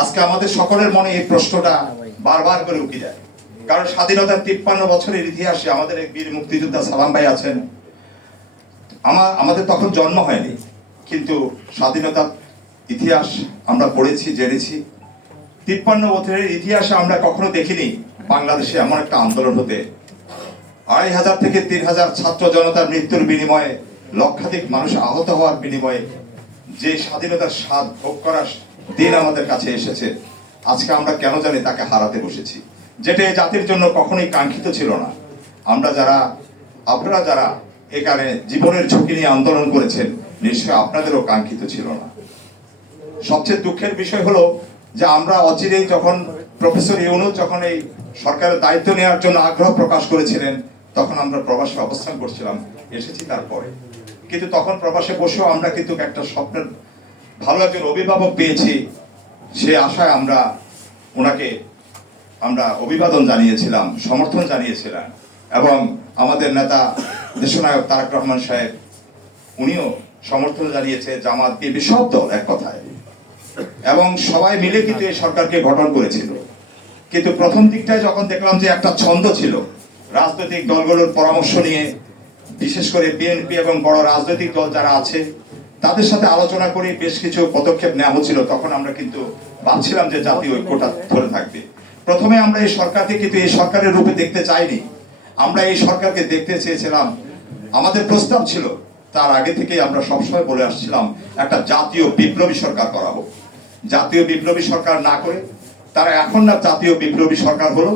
আজকে আমাদের সকলের মনে এই প্রশ্নটা বারবার করে উঠে যায়। কারণ স্বাধীনতার তিপ্পান্ন বছরের ইতিহাসে আমাদের এক বীর মুক্তিযোদ্ধা সালাম ভাই আছেন। আমার আমাদের তখন জন্ম হয়নি, কিন্তু স্বাধীনতার ইতিহাস আমরা পড়েছি, জেনেছি। তিপ্পান্ন বছরের ইতিহাসে আমরা কখনো দেখিনি বাংলাদেশে এমন একটা আন্দোলন হতে। আড়াই হাজার থেকে তিন হাজার ছাত্র জনতার মৃত্যুর বিনিময়ে লক্ষাধিক মানুষ আহত হওয়ার বিনিময়ে যে স্বাধীনতার স্বাদ ভোগ করার দিন আমাদের কাছে এসেছে। আজকে আমরা কেন জানি তাকে হারাতে বসেছি। যেটা এই জাতির জন্য কখনোই কাঙ্ক্ষিত ছিল না। আমরা যারা, আপনারা যারা এখানে জীবনের ঝুঁকি নিয়ে আন্দোলন করেছেন নিশ্চয় আপনাদেরও কাঙ্ক্ষিত ছিল না। সবচেয়ে দুঃখের বিষয় হলো যে আমরা অচিরেই যখন প্রফেসর ইউনু যখন এই সরকারের দায়িত্ব নেওয়ার জন্য আগ্রহ প্রকাশ করেছিলেন, তখন আমরা প্রবাসে অবস্থান করছিলাম, এসেছি তারপরে। কিন্তু তখন প্রবাসে বসেও আমরা কিন্তু একটা স্বপ্নের ভালো একজন অভিভাবক পেয়েছি, সে আশায় আমরা ওনাকে আমরা অভিবাদন জানিয়েছিলাম, সমর্থন জানিয়েছিলাম এবং আমাদের নেতা দেশনায়ক তারক রহমান সাহেব, উনিও সমর্থন জানিয়েছে জামাত, বিএনপি, সব দল এক কথায়। এবং সবাই মিলে কিন্তু এই সরকারকে গঠন করেছিল। কিন্তু প্রথম দিকটায় যখন দেখলাম যে একটা ছন্দ ছিল, রাজনৈতিক দলগুলোর পরামর্শ নিয়ে, বিশেষ করে বিএনপি এবং বড় রাজনৈতিক দল যারা আছে তাদের সাথে আলোচনা করে বেশ কিছু পদক্ষেপ নেওয়া হচ্ছিল। তখন আমরা কিন্তু ভাবছিলাম যে জাতীয় ঐক্যটা ধরে থাকবে। প্রথমে আমরা এই সরকারকে কিন্তু এই সরকারের রূপে দেখতে চাইনি। আমরা এই সরকারকে দেখতে চেয়েছিলাম। আমাদের প্রস্তাব ছিল, তার আগে থেকে আমরা সবসময় বলে আসছিলাম, একটা জাতীয় বিপ্লবী সরকার করাবো জাতীয় বিপ্লবী সরকার না করে তারা এখন না জাতীয় বিপ্লবী সরকার হলো,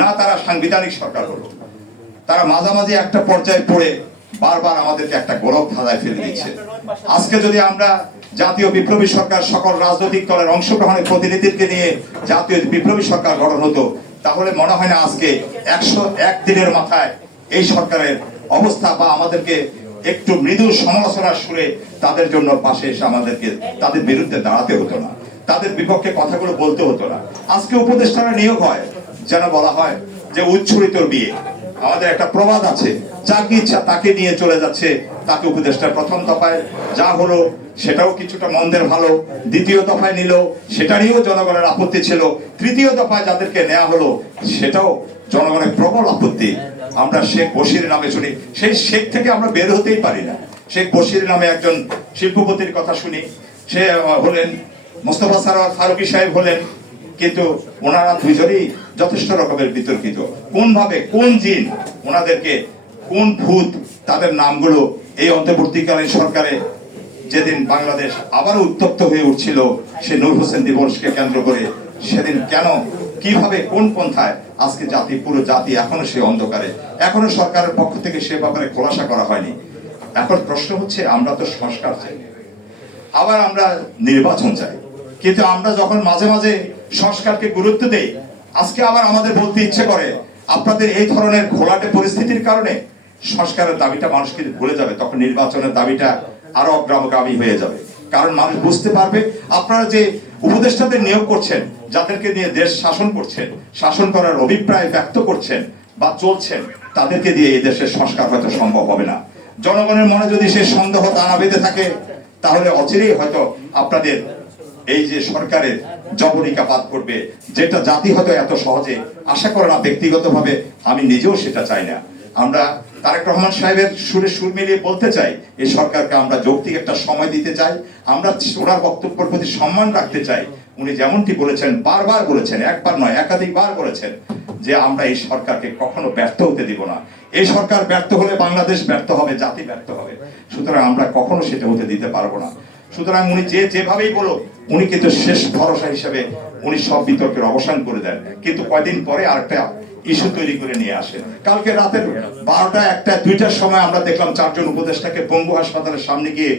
না তারা সাংবিধানিক সরকার হলো। তারা মাঝামাঝি একটা পর্যায়ে পড়ে বারবার আমাদেরকে একটা গৌরব ধাঁধায় ফেলে দিচ্ছে। আজকে যদি আমরা জাতীয় বিপ্লবী সরকার সকল রাজনৈতিক দলের অংশগ্রহণের প্রতিনিধিকে নিয়ে জাতীয় বিপ্লবী সরকার গঠন হতো তাহলে মনে হয় না আজকে একশো এক দিনের মাথায় এই সরকারের অবস্থা বা আমাদেরকে একটু মৃদু সমালোচনার সুরে তাদের জন্য পাশে এসে আমাদেরকে তাদের বিরুদ্ধে দাঁড়াতে হতো না। তাদের বিপক্ষে কথাগুলো বলতে হতো না। আজকে উপদেষ্টারা নিয়োগ হয় যেন বলা হয় যে উচ্ছরিত বিয়ে। আমাদের একটা প্রবাদ আছে যাকে ইচ্ছা তাকে নিয়ে চলে যাচ্ছে, তাকে উপদেষ্টা প্রথম দফায়। যা হলো, সেটাও কিছুটা মন্দের ভালো। দ্বিতীয় দফায় নিল সেটা নিয়েও জনগণের আপত্তি ছিল। তৃতীয় দফায় যাদেরকে নেওয়া হলো, সেটাও জনগণের প্রবল আপত্তি। আমরা শেখ বশির নামে শুনি। সেই শেখ থেকে আমরা বের হতেই পারি না। শেখ বশির নামে একজন শিল্পপতির কথা শুনি। সে হলেন মোস্তফা সারোয়ার ফারুকি সাহেব হলেন। কিন্তু ওনারা দুইজনই যথেষ্ট রকমের বিতর্কিত। কোন ভাবে কোন জিন ওনাদেরকে, কোন ভূত তাদের নামগুলো এই অন্তর্বর্তীকালীন সরকারে যেদিন বাংলাদেশ আবারও উত্তপ্ত হয়ে উঠছিল, সে নূর হোসেন দিবসকে কেন্দ্র করে সেদিন কেন, কীভাবে, কোন পন্থায় আজকে জাতি, পুরো জাতি এখনও সে অন্ধকারে? এখনও সরকারের পক্ষ থেকে সে ব্যাপারে খোলাসা করা হয়নি। এখন প্রশ্ন হচ্ছে, আমরা তো সংস্কার চাই। আবার আমরা নির্বাচন চাই। কিন্তু আমরা যখন মাঝে মাঝে সংস্কারকে গুরুত্ব দেই। আজকে আবার আমাদের বলতে ইচ্ছে করে, আপনাদের এই ধরনের ঘোলাটে পরিস্থিতির কারণে সংস্কারের দাবিটা মানুষ কিন্তু ভুলে যাবে, তখন নির্বাচনের দাবিটা আরও অগ্রামগামী হয়ে যাবে। কারণ মানুষ বুঝতে পারবে, আপনারা যে উপদেষ্টাদের নিয়োগ করছেন, যাদেরকে নিয়ে দেশ শাসন করছেন, শাসন করার অভিপ্রায় ব্যক্ত করছেন বা চলছেন, তাদেরকে দিয়ে এই দেশের সংস্কার হয়তো সম্ভব হবে না। জনগণের মনে যদি সে সন্দেহ দানা বেঁধে থাকে, তাহলে অচিরেই হয়তো আপনাদের এই যে সরকারের জবনিকাপাত করবে যেটা জাতি হয়তো এত সহজে আশা করে না, ব্যক্তিগতভাবে আমি নিজেও সেটা চাই না। আমরা তারেক রহমান সাহেবের সুরে সুর মিলিয়ে বলতে চাই এই সরকারকে আমরা যৌক্তিক একটা সময় দিতে চাই, আমরা ওনার বক্তব্যের প্রতি সম্মান রাখতে চাই। উনি যেমনটি বলেছেন, বারবার বলেছেন, একবার নয়, একাধিকবার বলেছেন যে আমরা এই সরকারকে কখনো ব্যর্থ হতে দিব না। এই সরকার ব্যর্থ হলে বাংলাদেশ ব্যর্থ হবে, জাতি ব্যর্থ হবে। সুতরাং আমরা কখনো সেটা হতে দিতে পারব না। সুতরাং উনি যে যেভাবেই বলো উনি কিন্তু শেষ ভরসা হিসেবে উনি সব বিতর্কের অবসান করে দেন। কিন্তু কয়দিন পরে আরেকটা ইস্যু তৈরি করে নিয়ে আসে। কালকে রাতের বারোটা, একটা, দুইটার সময় আমরা দেখলাম চারজন উপদেষ্টাকে পঙ্গু হাসপাতালের সামনে গিয়ে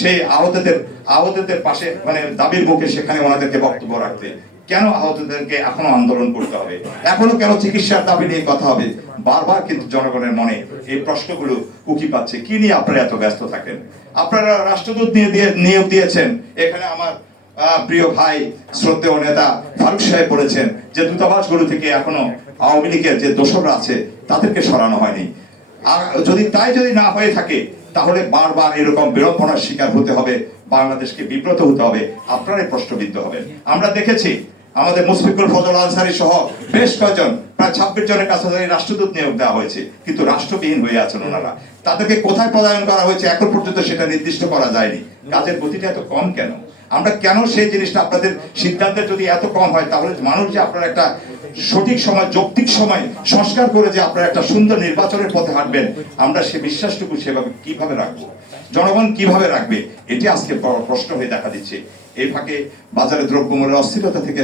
সেই আহতদের আহতদের পাশে মানে দাবির মুখে সেখানে ওনাদেরকে বক্তব্য রাখতে। কেন আহতদেরকে এখনও আন্দোলন করতে হবে? এখনও কেন চিকিৎসার দাবি নিয়ে কথা হবে? বারবার কিন্তু জনগণের মনে এই প্রশ্নগুলো উকি পাচ্ছে। কি নিয়ে আপনারা এত ব্যস্ত থাকেন? আপনারা রাষ্ট্রদূত নিয়ে দিয়ে নিয়োগ দিয়েছেন। এখানে আমার প্রিয় ভাই, শ্রদ্ধেয় নেতা ফারুক সাহেব বলেছেন যে দূতাবাসগুলো থেকে এখনও আওয়ামী লীগের যে দোসররা আছে, তাদেরকে সরানো হয়নি। আর যদি তাই যদি না হয়ে থাকে, তাহলে বারবার এরকম বিড়ম্বনার শিকার হতে হবে, বাংলাদেশকে বিব্রত হতে হবে। আপনারাই প্রশ্নবিদ্ধ হবেন। আমরা দেখেছি আমাদের মুশফিকুল ফজল আনসারি সহ বেশ কয়েকজন প্রায় ছাব্বিশ জনের কাছাকাছি রাষ্ট্রদূত নিয়োগ দেওয়া হয়েছে, কিন্তু রাষ্ট্রবিহীন হয়ে আছেন ওনারা। তাদেরকে কোথায় পদায়ন করা হয়েছে এখন পর্যন্ত সেটা নির্দিষ্ট করা যায়নি। কাজের গতিটা এত কম কেন? আমরা কেন সেই জিনিসটা আপনাদের সিদ্ধান্তের যদি এত কম হয়, তাহলে মানুষ যে আপনার একটা সঠিক সময়, যৌক্তিক সময় সংস্কার করে যে আপনারা একটা সুন্দর নির্বাচনের পথে হাঁটবেন, আমরা সে বিশ্বাসটুকু সেভাবে কীভাবে রাখব? জনগণ কীভাবে রাখবে? এটি আজকে প্রশ্ন হয়ে দেখা দিচ্ছে। এই ফাঁকে বাজারে দ্রব্যমূল্যের অস্থিরতা থেকে